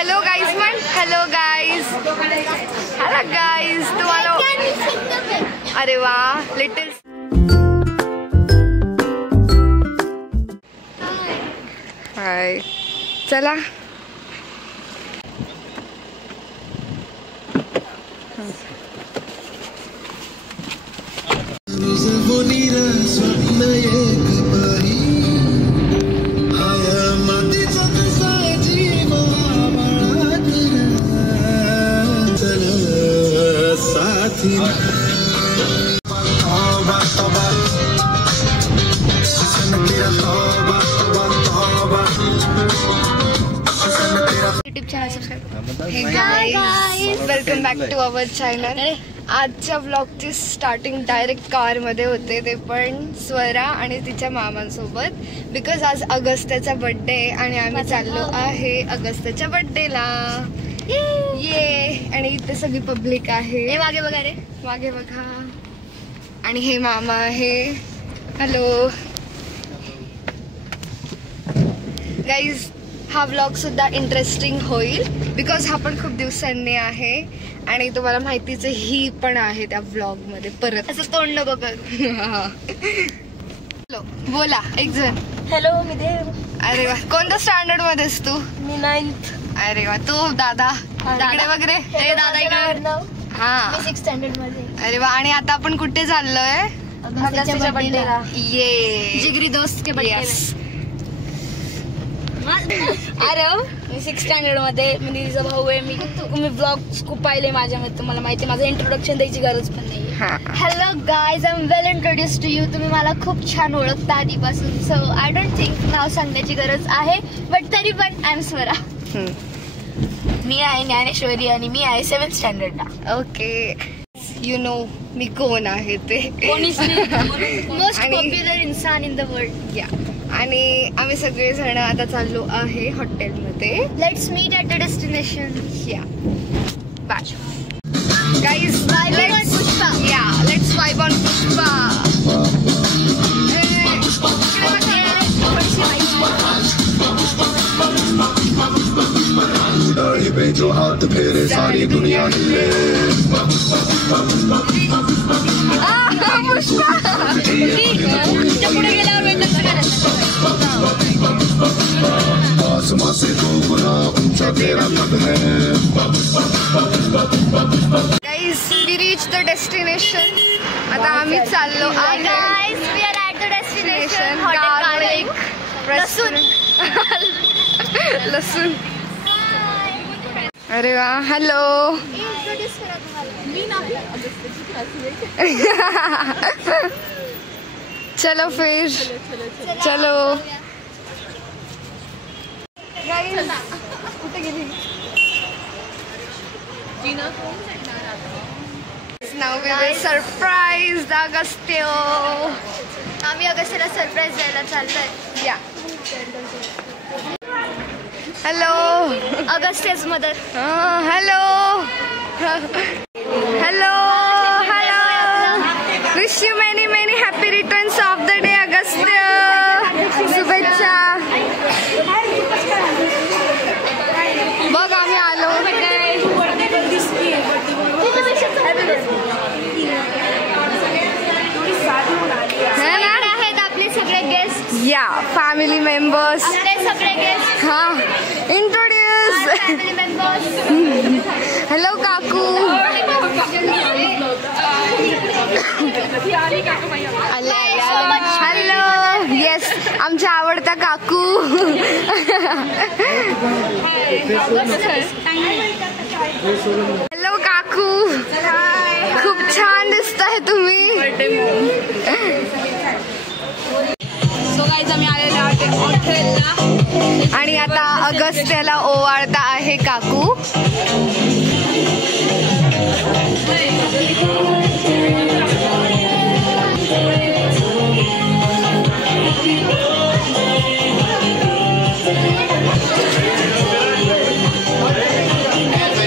Hello guys म्हण. Hello guys. Hello guys. तुम्हाला अरे वा लिटिल हाय. चला Hey guys, welcome back to our channel. आजच्या व्लॉगची स्टार्टिंग डायरेक्ट कार मध्ये होते, ते पण स्वरा आणि तिच्या मामांसोबत. बिकॉज आज अगस्त्याचा बर्थडे आणि आम्ही चाललो आहे अगस्त्याच्या बर्थडेला. ये आणि इथे सगळी पब्लिक आहे. मागे बघा रे, मागे बघा. आणि हे मामा आहे. Hello guys. हा व्लॉग सुद्धा इंटरेस्टिंग होईल बिकॉज हा पण खूप दिवसांनी आहे आणि तुम्हाला माहितीच ही पण आहे त्या व्लॉग मध्ये. परत असं तोंड नको करू. हॅलो बोला एक जण. हॅलो मी देव. अरे वा. कोणत्या स्टँडर्ड मध्येस तू? मी 9th. अरे वा. तू दादा इकडे वगैरे. हे दादा इकडे. हा मी 6th स्टँडर्ड मध्ये. अरे वा. आणि आता आपण कुठे चाललोय? अगस्त्याच्या बर्थडेला. ये जिगरी दोस्त के बर्थडे. अरे मी 6th स्टँडर्ड मध्ये. मी दीदीचा भाऊ आहे. मी ब्लॉग्स खूप पाहिले माझ्यामध्ये. तुम्हाला माहिती आहे माझं इंट्रोडक्शन द्यायची गरज पण नाही. Hello guys, I am will introduce to you. तुम्ही मला खूप छान ओळखता आधीपासून, सो आय डोंट थिंक नाव सांगण्याची गरज आहे. बट तरी पण आय एम स्वरा. मी आहे ज्ञानेश्वरी आणि मी आहे 7th स्टँडर्डला. ओके. यू नो मी कोण आहे ते. मोस्ट पॉप्युलर इन्सान इन द वर्ल्ड. या. आणि आम्ही सगळेजण आता चाललो आहे हॉटेलमध्ये. Let's meet at the destination. Yeah bye guys. Pushpa. Yeah let's vibe on Pushpa. पे जो हाथ फेरे सारी दुनिया हिले. आसमां से 2 गुना ऊंचा तेरा कद है. Guys we reach the destination. आता आम्ही चाललो आहे. Guys we are at the destination. लसूण. लसूण. अरे वा. हॅलो. चलो फिर चलो. कुठे गेली? नाव सरप्राईज अगस्त्य. आम्ही अगस्त्याला सरप्राईज द्यायला चाललोय. या. हॅलो. अगस्त्याच mother. Hello. Hello. Hello. Wish you many many happy returns of the day Agastya. शुभेच्छा. बघ आम्ही आलो. आहेत आपले सगळे गेस्ट. या फॅमिली मेंबर्स. आपले सगळे गेस्ट. हा इंट्रोड्यूस. Family members. हॅलो काकू. हॅलो. येस आमच्या आवडत्या काकू. हॅलो काकू. खूप छान दिसताय तुम्ही. आणि आता अगस्त्याला ओवाळता आहे काकू.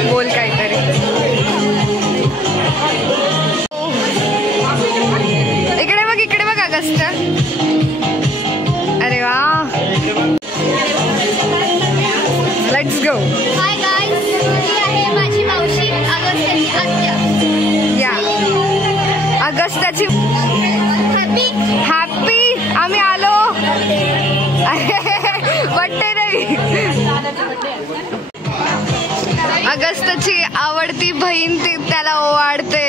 बोल काहीतरी. इकडे बघ अगस्त्य. अरे वा. Let's go. हाय गाईज, ही आहे माझी मावशी अगस्त्याची आत्या. या अगस्त्याची हॅपी हॅपी. आम्ही आलो. बड्डे नाही, अगस्त्याची आवडती बहीण ती त्याला ओवाळते.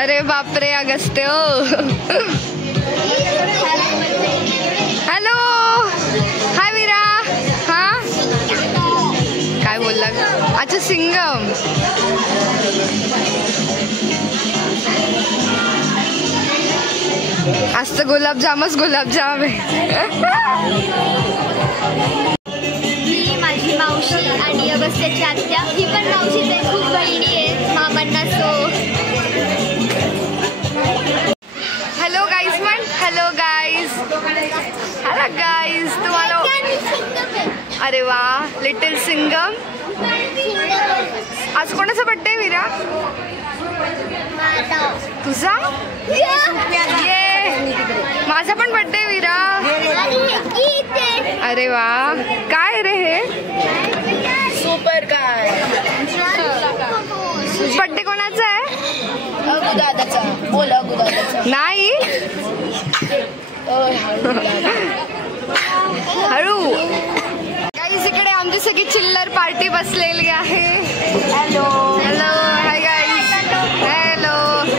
अरे बापरे अगस्त्य. हॅलो हाय वीरा. हा काय बोलला? अच्छा सिंगम. आज तर गुलाबजामच गुलाबजाम आहे. ही माझी मावशी आणि अगस्त्याची आत्या. ही पण मावशीचे खूप बहिणी आहेत मामांना. सो हॅलो गाईज म्हण. Hello guys. Hello guys. तुम्हाला अरे वा लिटिल सिंगम. आज कोणाचा बड्डे वीरा? तुझा? ये माझा पण बड्डे वीरा. अरे वा काय रे हे? सुपर काय बड्डे कोणाचा आहे? दादाचा. बोल दादाचा. नाही हळू. गाईज इकडे आमची सगळी चिल्लर पार्टी बसलेली आहे. Hello hello hi guys. Hello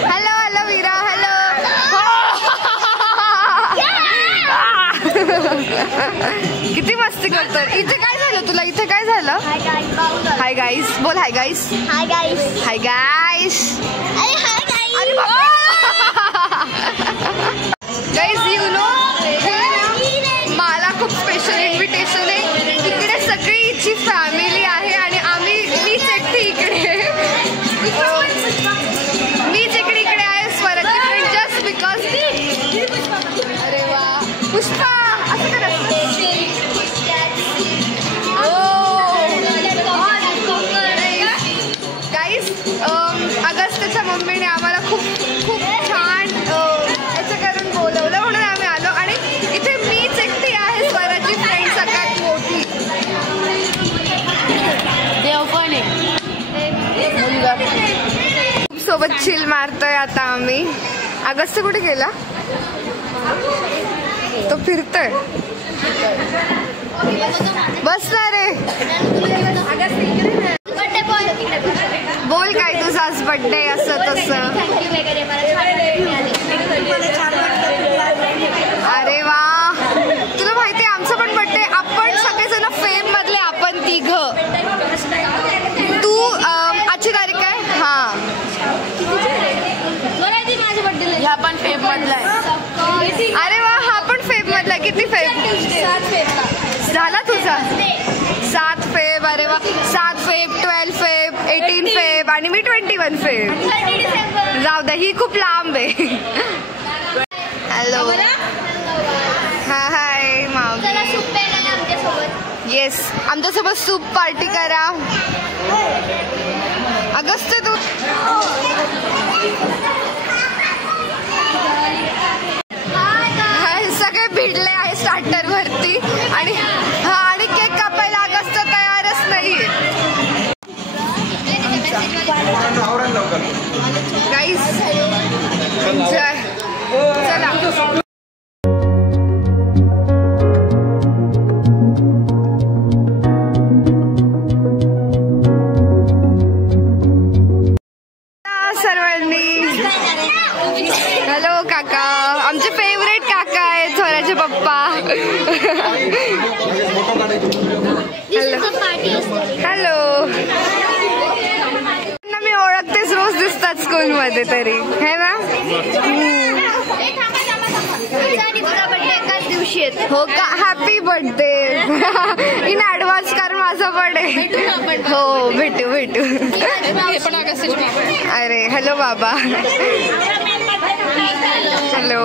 hello hello Veera. Hello. किती मस्ती करतात. इथे काय झालं तुला? इथे काय झालं? हाय गाईज बोल. Hi guys. Hi guys. Hi guys. अरे गाईज यू नो मला खूप स्पेशल इन्व्हिटेशन आहे. इकडे सगळी हिची फॅमिली आहे आणि मीच एकटी इकडे. मीच इकडे आहे स्वराची फ्रेंड जस्ट बिकॉज. अरे वा पुष्पा असं कर. गाईज अगस्त्याच्या मम्मीने आम्हाला खूप खूप छान याचं करून बोलवलं म्हणून आम्ही आलो. आणि इथे मीच एकटी आहे स्वराची फ्रेंड सगळ्यात मोठी. देव पण खूप सोबत चिल मारतोय आता आम्ही. अगस्त्य कुठे गेला? तो फिरतोय. बसला रे. बोल काय तुझा आज बड्डे असं तसं. अरे वा तुला माहिती आमचा पण बड्डे. आपण सगळेजण फेम मधले. आपण तिघ. तू आजची तारीख आहे? हा माझ्या बड्डेला. ह्या पण फेम मधला आहे. अरे वा हा पण फेब मधला. किती फेब 7 फेबला झाला तुझा? 7 फेब. अरे वा 7 फेब 12 फेब 18 फेब आणि मी 21 फेब. 30 डिसेंबर. जाऊ दे ही खूप लांब आहे. हॅलो हा हाय मावशी. चला सूप प्यायला आमच्यासोबत. येस आमच्यासोबत सूप पार्टी करा. अगस्त्य तू सगळे भिडले आहे स्टार्टर वरती. आणि आणि केक कापायला अगस्त्य तयारच नाहीये. गाईस चला. सर्वांनी हॅलो काका. आमचे फेवरेट काका आहेत स्वराचे पप्पा. हॅलो. मी ओळखतेच रोज दिसतात स्कूल मध्ये तरी है ना. एकाच दिवशी येते. हो का? हॅपी बर्थडे इन ऍडव्हान्स कारण माझं बर्थडे. हो भेटू भेटू. अरे हॅलो बाबा. हॅलो.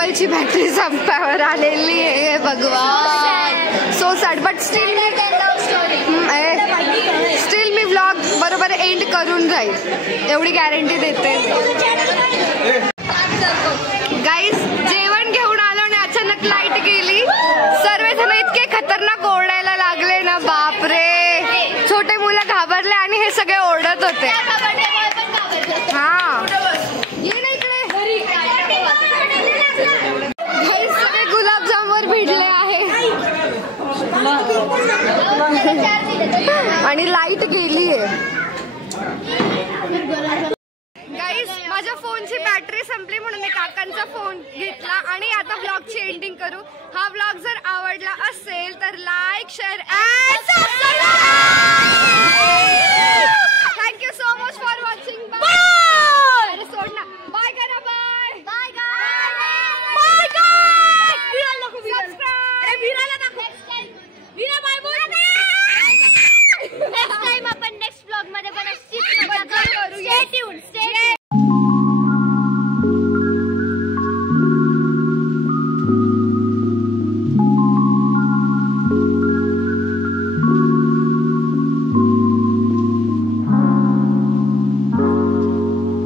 ॲपलची बॅटरी संपावर आलेली आहे भगवान. So sad but still me vlog बरोबर एंड करून जाईल एवढी गॅरंटी देते. गाईज जेवण घेऊन आलो आणि अचानक लाईट गेली. सर्वजण इतके खतरनाक ओरडायला लागले ना बापरे. छोटे मुलं घाबरले आणि हे सगळे ओरडत होते. हा सगळे गुलाबजामवर भिडले आहे आणि लाईट गेली आहे. गाईज माझ्या फोनची बॅटरी संपली म्हणून मी काकांचा फोन घेतला आणि आता ब्लॉगची एंडिंग करू. हा ब्लॉग जर आवडला असेल तर लाईक शेअर अँड सबस्क्राईब.